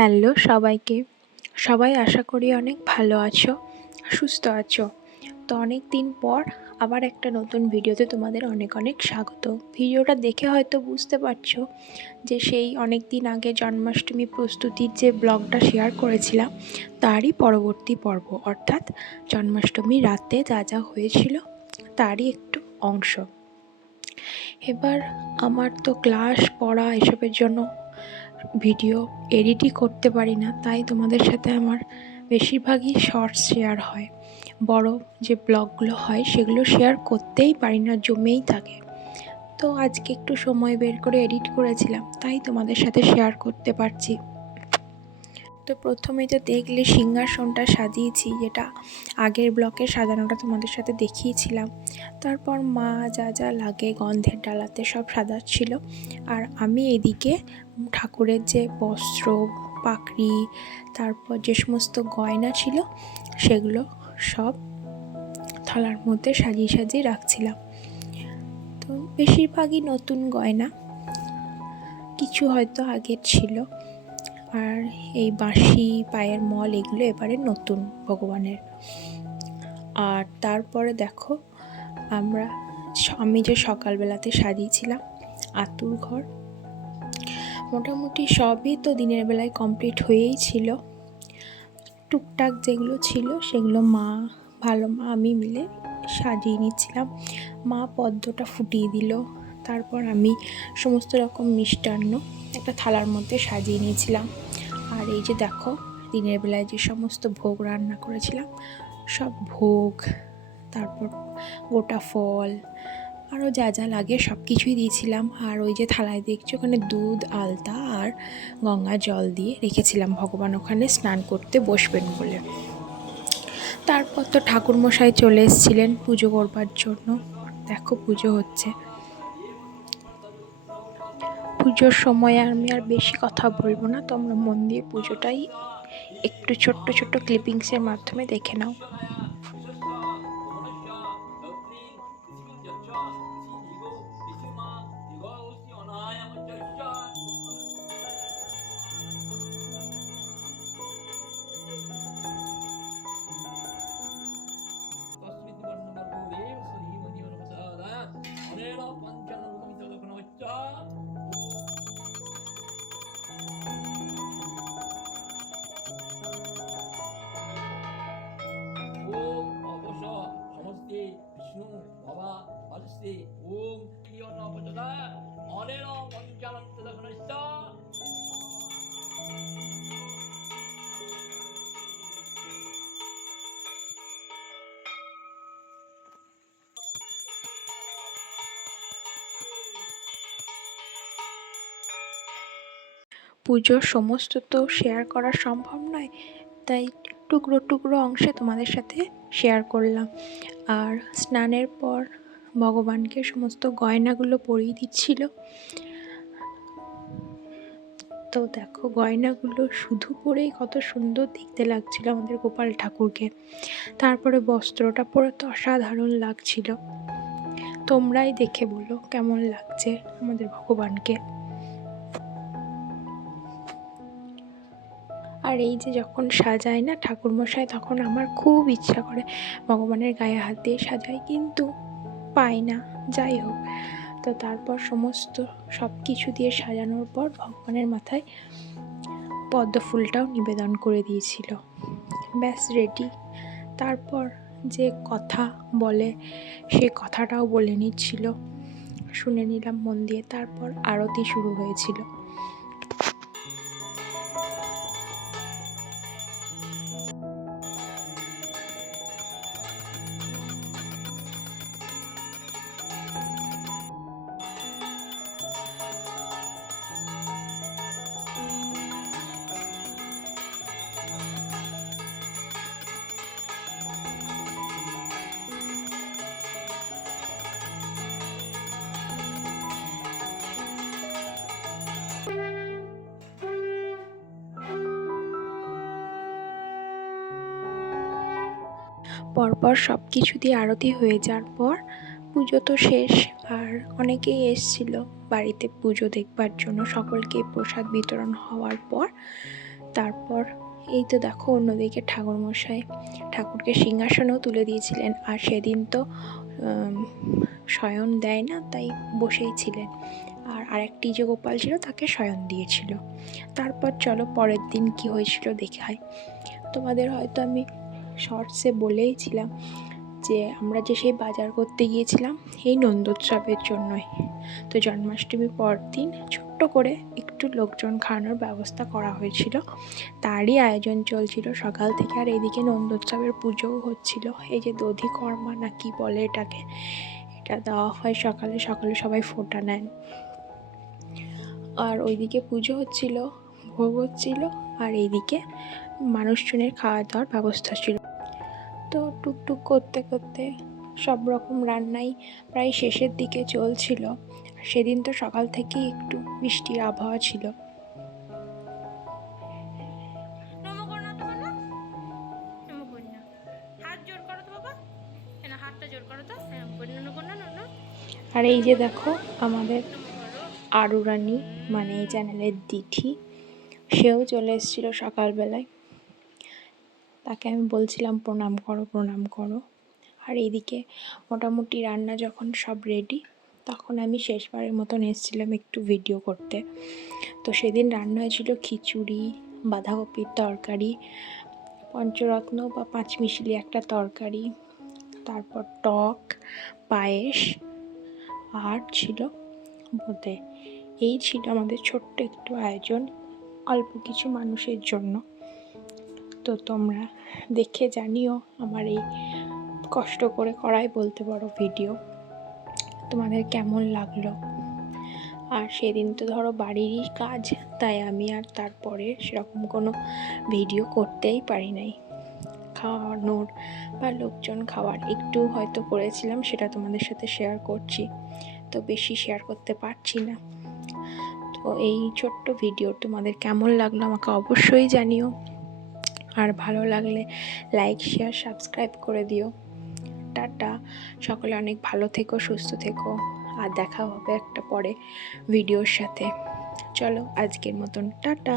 Hello সবাইকে। সবাই আশা করি অনেক ভালো আছো, সুস্থ আছো। তো অনেক দিন পর আবার একটা নতুন ভিডিওতে তোমাদের অনেক অনেক স্বাগত। ভিডিওটা দেখে হয়তো বুঝতে পারছো যে সেই অনেক দিন আগে জন্মাষ্টমী প্রস্তুতির যে ব্লগটা শেয়ার করেছিলাম তারই পরবর্তী পর্ব, অর্থাৎ জন্মাষ্টমী রাতে যা যা হয়েছিল তারই একটু অংশ। এবার আমার তো ক্লাস, পড়া এসবের জন্য ভিডিও এডিটই করতে পারি না, তাই তোমাদের সাথে আমার বেশিরভাগই শর্টস শেয়ার হয়। বড় যে ব্লগগুলো হয় সেগুলো শেয়ার করতেই পারি না, জমেই থাকে। তো আজকে একটু সময় বের করে এডিট করেছিলাম, তাই তোমাদের সাথে শেয়ার করতে পারছি। তো প্রথমেই তো দেখলে সিংহাসনটা সাজিয়েছি, যেটা আগের ব্লকে সাজানোটা তোমাদের সাথে দেখিয়েছিলাম। তারপর মা যা যা লাগে গন্ধের ডালাতে সব সাজাচ্ছিল, আর আমি এদিকে ঠাকুরের যে বস্ত্র, পাকড়ি, তারপর যে সমস্ত গয়না ছিল সেগুলো সব থালার মধ্যে সাজিয়ে সাজিয়ে রাখছিলাম। তো বেশিরভাগই নতুন গয়না, কিছু হয়তো আগের ছিল। আর এই বাঁশি, পায়ের মল, এগুলো এবারে নতুন ভগবানের। আর তারপরে দেখো আমি যে সকালবেলাতে সাজিয়েছিলাম আতুর ঘর, মোটামুটি সবই তো দিনের বেলায় কমপ্লিট হয়েই ছিল। টুকটাক যেগুলো ছিল সেগুলো ভালো মা আমি মিলে সাজিয়ে নিচ্ছিলাম। মা পদ্মটা ফুটিয়ে দিল, তারপর আমি সমস্ত রকম মিষ্টান্ন একটা থালার মধ্যে সাজিয়ে নিয়েছিলাম। আর এই যে দেখো দিনের বেলায় যে সমস্ত ভোগ রান্না করেছিলাম সব ভোগ, তারপর গোটা ফল, আরও যা যা লাগে সব কিছুই দিয়েছিলাম। আর ওই যে থালায় দেখছি ওখানে দুধ, আলতা আর গঙ্গা জল দিয়ে রেখেছিলাম, ভগবান ওখানে স্নান করতে বসবেন বলে। তারপর তো ঠাকুরমশাই চলে এসেছিলেন পুজো করবার জন্য। দেখো পুজো হচ্ছে। পুজোর সময় আমি আর বেশি কথা বলবো না, তোমরা মন দিয়ে পুজোটাই একটু ছোট্ট ছোট্ট ক্লিপিংসের মাধ্যমে দেখে নাও। পুজোর সমস্ত তো শেয়ার করা সম্ভব নয়, তাই টুকরো টুকরো অংশে তোমাদের সাথে শেয়ার করলাম। আর স্নানের পর ভগবানকে সমস্ত গয়নাগুলো পরিয়ে দিচ্ছিল। তো দেখো গয়নাগুলো শুধু পরেই কত সুন্দর দেখতে লাগছিল আমাদের গোপাল ঠাকুরকে। তারপরে বস্ত্রটা পরে তো অসাধারণ লাগছিল। তোমরাই দেখে বলো কেমন লাগছে আমাদের ভগবানকে। আর এই যে যখন সাজায় না ঠাকুরমশাই, তখন আমার খুব ইচ্ছা করে ভগবানের গায়ে হাত দিয়ে সাজাই, কিন্তু পাই না। যাই হোক, তো তারপর সব কিছু দিয়ে সাজানোর পর ভগবানের মাথায় পদ্ম ফুলটাও নিবেদন করে দিয়েছিল। ব্যাস রেডি। তারপর যে কথা বলে সে কথাটাও বলে নিচ্ছিল, শুনে নিলাম মন দিয়ে। তারপর আরতি শুরু হয়েছিল। পরপর সব কিছু দিয়ে আরতি হয়ে যাওয়ার পর পুজো তো শেষ। আর অনেকেই এসেছিল বাড়িতে পুজো দেখবার জন্য। সকলকে প্রসাদ বিতরণ হওয়ার পর এই তো দেখো অন্যদিকে ঠাকুরমশাই ঠাকুরকে সিংহাসনেও তুলে দিয়েছিলেন, আর সেদিন তো শয়ন দেয় না, তাই বসেই ছিলেন। আর আরেকটি যে গোপাল ছিল তাকে শয়ন দিয়েছিল। তারপর চলো পরের দিন কি হয়েছিল দেখাই। তোমাদের হয়তো আমি শর্টসে বলেইছিলাম যে আমরা যে সেই বাজার করতে গিয়েছিলাম এই নন্দোৎসবের জন্যই। তো জন্মাষ্টমীর পর দিন ছোট্ট করে একটু লোকজন খাওয়ানোর ব্যবস্থা করা হয়েছিল, তারই আয়োজন চলছিল সকাল থেকে। আর এইদিকে নন্দোৎসবের পুজোও হচ্ছিল। এই যে দধিকর্মা না কি বলে এটাকে, এটা দেওয়া হয় সকালে সকালে, সবাই ফোঁটা নেন। আর ওইদিকে পুজো হচ্ছিল, ভোগ হচ্ছিল, আর এইদিকে মানুষজনের খাওয়া দাওয়ার ব্যবস্থা ছিল। তো টুকটুক করতে করতে সব রকম রান্নাই প্রায় শেষের দিকে চলছিল। সেদিন তো সকাল থেকেই একটু বৃষ্টির আবহাওয়া ছিল। আর এই যে দেখো আমাদের আরু রানী, মানে এই চ্যানেলের দিঠি, সেও চলে এসেছিল সকালবেলায়। তাকে আমি বলছিলাম প্রণাম করো প্রণাম করো। আর এইদিকে মোটামুটি রান্না যখন সব রেডি, তখন আমি শেষবারের মতন এসেছিলাম একটু ভিডিও করতে। তো সেদিন রান্না হয়েছিল খিচুড়ি, বাঁধাকপির তরকারি, পঞ্চরত্ন বা পাঁচমিশালি একটা তরকারি, তারপর টক, পায়েস, আর ছিল বোঁদে। এই ছিল আমাদের ছোট্ট একটু আয়োজন অল্প কিছু মানুষের জন্য। তো তোমরা দেখে জানিও আমার এই কষ্ট করে করাই বলতে পারো ভিডিও তোমাদের কেমন লাগলো। আর সেদিন তো ধরো বাড়িরই কাজ, তাই আমি আর তারপরে সেরকম কোনো ভিডিও করতেই পারি নাই। খাওয়ানোর বা লোকজন খাওয়ার একটু হয়তো করেছিলাম, সেটা তোমাদের সাথে শেয়ার করছি, তো বেশি শেয়ার করতে পারছি না। তো এই ছোট্ট ভিডিও তোমাদের কেমন লাগলো আমাকে অবশ্যই জানিও। আর ভালো লাগলে লাইক শেয়ার সাবস্ক্রাইব করে দিও। টাটা, সকলে অনেক ভালো থেকো, সুস্থ থেকো, আর দেখা হবে একটা পরে ভিডিওর সাথে। চলো আজকের মতন টাটা।